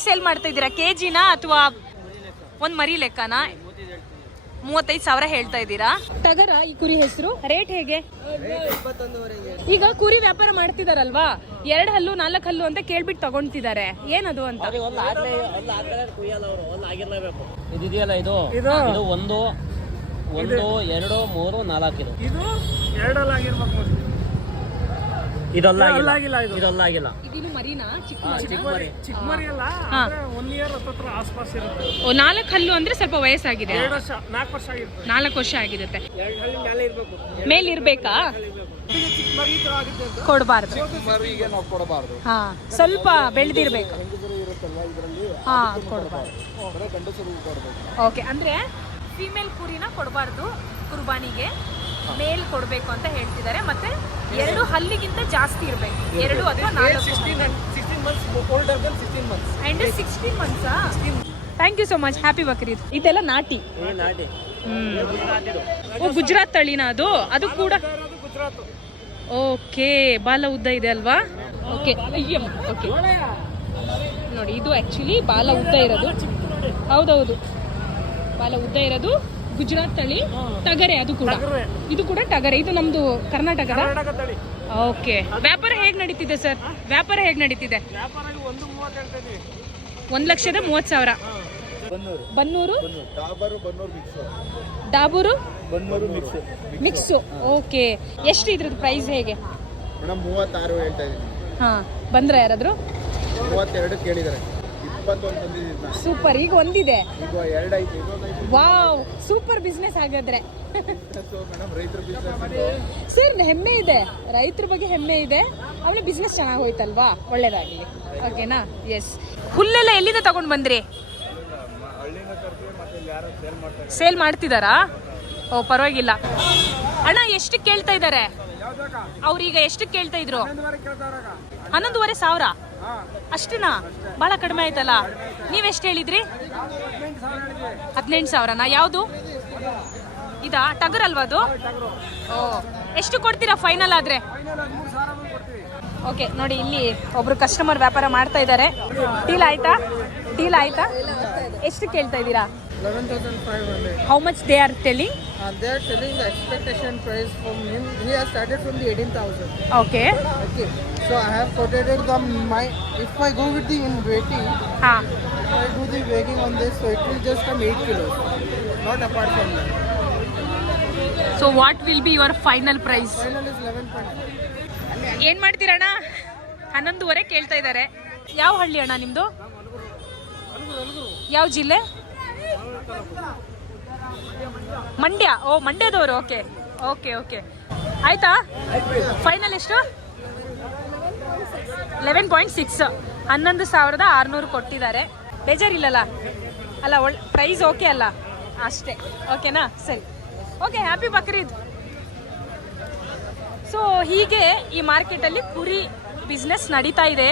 ಹೇಗ್ ಸೇಲ್ ಮಾಡ್ತಾ ಇದ್ದೀರಾ? ಕೆಜಿನಾ ಅಥವಾ ಒಂದ್ ಮರಿ ಲೆಕ್ಕನಾ? 35,000 ಹೇಳ್ತಾ ಇದ್ದೀರಾ. ಟಗರ ಈ ಕುರಿ ಹೆಸರು ರೇಟ್ ಹೇಗೆ? ಈಗ ಕುರಿ ವ್ಯಾಪಾರ ಮಾಡ್ತಿದಾರಲ್ವಾ, 2 ಹಲ್ಲು 4 ಹಲ್ಲು ಅಂತ ಕೇಳ್ಬಿಟ್ಟು ತಗೊಂತಿದ್ದಾರೆ, ಏನದು ಅಂತ? ಇದೆಯಲ್ಲ ಇದು 1 1 2 3 4 ಇದು 2 ಆಗಿರ್ಬೇಕು. ಇದಲ್ಲ ಆಗಿಲ್ಲ. ಇದು ಮರಿನಾ? ಚಿಕ್ಕ ಮರಿ ಅಲ್ಲ, 1 ಇಯರ್ ಹತ್ರ ಆಸ್ಪಾಸ್ ಇರುತ್ತೆ. 4 ಹಲ್ಲು ಅಂದ್ರೆ ಸ್ವಲ್ಪ ವಯಸ್ಸಾಗಿದೆ. 4 ವರ್ಷ ಆಗಿರುತ್ತೆ. ಮೇಲೆ ಇರ್ಬೇಕಾ? ಕೊಡಬಾರ್ದು. ಹಾ, ಸ್ವಲ್ಪ ಬೆಳೆದಿರ್ಬೇಕು. ಹಾ, ಕೊಡಬಾರ್ದು. ಓಕೆ, ಅಂದ್ರೆ ಫಿಮೇಲ್ ಕುರಿನ ಕೊಡಬಾರ್ದು ಕುರ್ಬಾನಿಗೆ, ಮೇಲ್ ಕೊಡಬೇಕು ಅಂತ ಹೇಳ್ತಿದ್ದಾರೆ. ಮತ್ತೆ 2 ಹಲ್ಲಿಗಿಂತ ಜಾಸ್ತಿ ಇರಬೇಕು, 2 ಅಥವಾ 4. 16 months. And 16 months. Thank you so much. Happy Bakrid. ಇದೆಲ್ಲ ನಾಟಿ. ಓ, ಗುಜರಾತ್ ತಳಿನ ಅದು ಕೂಡ? ಓಕೆ, ಬಾಲ ಉದ್ದ ಇದೆ ಅಲ್ವಾ? ಓಕೆ, ಓಕೆ ನೋಡಿ, ಇದು ಆಕ್ಚುಲಿ ಬಾಲ ಉದ್ದ ಇರೋದು. ಹೌದೌದು, ಬಾಲ ಉದ್ದ ಇರೋದು ಗುಜರಾತ್ ತಳಿ. ಟಗರೆ ಅದು ಕೂಡ. ಇದು ಕೂಡ ಟಗರೆ. ಇದು ನಮ್ದು ಕರ್ನಾಟಕದ. ಓಕೆ, ವ್ಯಾಪಾರ ಹೇಗ್ ನಡೀತಿದೆ ಸರ್? ವ್ಯಾಪಾರ ಹೇಗ್ ನಡೀತಿದೆ? 1,30,000. ಬನ್ನೂರು ಡಾಬೂರು ಮಿಕ್ಸು. ಓಕೆ, ಎಷ್ಟು ಇದ್ರದ್ದು ಪ್ರೈಸ್ ಹೇಗೆ? 36 ಹೇಳ್ತಾ ಇದ್ದೀನಿ. ಹಾ, ಬಂದ್ರ ಯಾರಾದ್ರು? 32 ಕೇಳಿದ್ದಾರೆ. 21 ತಂದಿದ್ದೀನಿ. ಸೂಪರ್. ಈಗ ಒಂದಿದೆ. ಈಗ 2 ಐತಿ. ವಾವ್, ಸೂಪರ್ ಬಿಸ್ನೆಸ್ ಹಾಗಾದ್ರೆ. ಮೇಡಮ್, ರೈತರ ಬಿಸ್ನೆಸ್ ಸರ್, ಹೆಮ್ಮೆ ಇದೆ, ರೈತರ ಬಗ್ಗೆ ಹೆಮ್ಮೆ ಇದೆ. ಅವಳು ಬಿಸ್ನೆಸ್ ಚೆನ್ನಾಗಿ ಹೋಯ್ತಲ್ವಾ, ಒಳ್ಳೇದಾಗಲಿ. ಓಕೆನಾ? ಎಸ್. ಹುಲ್ಲೆಲ್ಲ ಎಲ್ಲಿಂದ ತಗೊಂಡ್ ಬಂದ್ರಿ? ಸೇಲ್ ಮಾಡ್ತಿದಾರಾ? ಓ, ಪರವಾಗಿಲ್ಲ. ಅಣ್ಣ, ಎಷ್ಟು ಕೇಳ್ತಾ ಇದ್ದಾರೆ ಅವ್ರೀಗ? ಎಷ್ಟು ಕೇಳ್ತಾ ಇದ್ರು? 11,500. ಅಷ್ಟೇನಾ? ಬಹಳ ಕಡಿಮೆ ಆಯ್ತಲ್ಲ. ನೀವೆಷ್ಟು ಹೇಳಿದ್ರಿ? 18,000ನಾ? ಯಾವುದು ಇದಾ? ಟಗರ್ ಅಲ್ವಾ ಅದು? ಓ, ಎಷ್ಟು ಕೊಡ್ತೀರಾ ಫೈನಲ್ ಆದ್ರೆ? ಓಕೆ, ನೋಡಿ, ಇಲ್ಲಿ ಒಬ್ರು ಕಸ್ಟಮರ್ ವ್ಯಾಪಾರ ಮಾಡ್ತಾ ಇದ್ದಾರೆ. ಡೀಲ್ ಆಯ್ತಾ? ಎಷ್ಟು ಕೇಳ್ತಾ ಇದ್ದೀರಾ? 11,500. How much they are telling? They are telling the expectation price from him. He has started from the 18,000. Okay. Okay. So I have quoted my. If I go with the in weighting, if I do the weighing on this, so it will just come 8 kilos, not apart from that. So what will be your final price? Final is 11.5. ಏನ್ ಮಾಡ್ತೀರಣ್ಣ? 11,500 ಕೇಳ್ತಾ ಇದ್ದಾರೆ. ಯಾವ ಹಳ್ಳಿ ಅಣ್ಣ ನಿಮ್ದು? ಯಾವ ಜಿಲ್ಲೆ? ಮಂಡ್ಯ. ಓ, ಮಂಡ್ಯದವರು. Okay okay okay, ಆಯ್ತಾ? ಫೈನಲ್ ಎಷ್ಟು? 11.6. 11,600 ಕೊಟ್ಟಿದ್ದಾರೆ. ಬೇಜಾರಿಲ್ಲಲ್ಲ ಅಲ್ಲ? ಪ್ರೈಸ್ ಓಕೆ ಅಲ್ಲ? ಅಷ್ಟೇ. ಓಕೆನಾ? ಸರಿ. Okay, happy Bakrid. ಸೊ ಹೀಗೆ ಈ ಮಾರ್ಕೆಟಲ್ಲಿ ಕುರಿ ಬಿಸ್ನೆಸ್ ನಡೀತಾ ಇದೆ.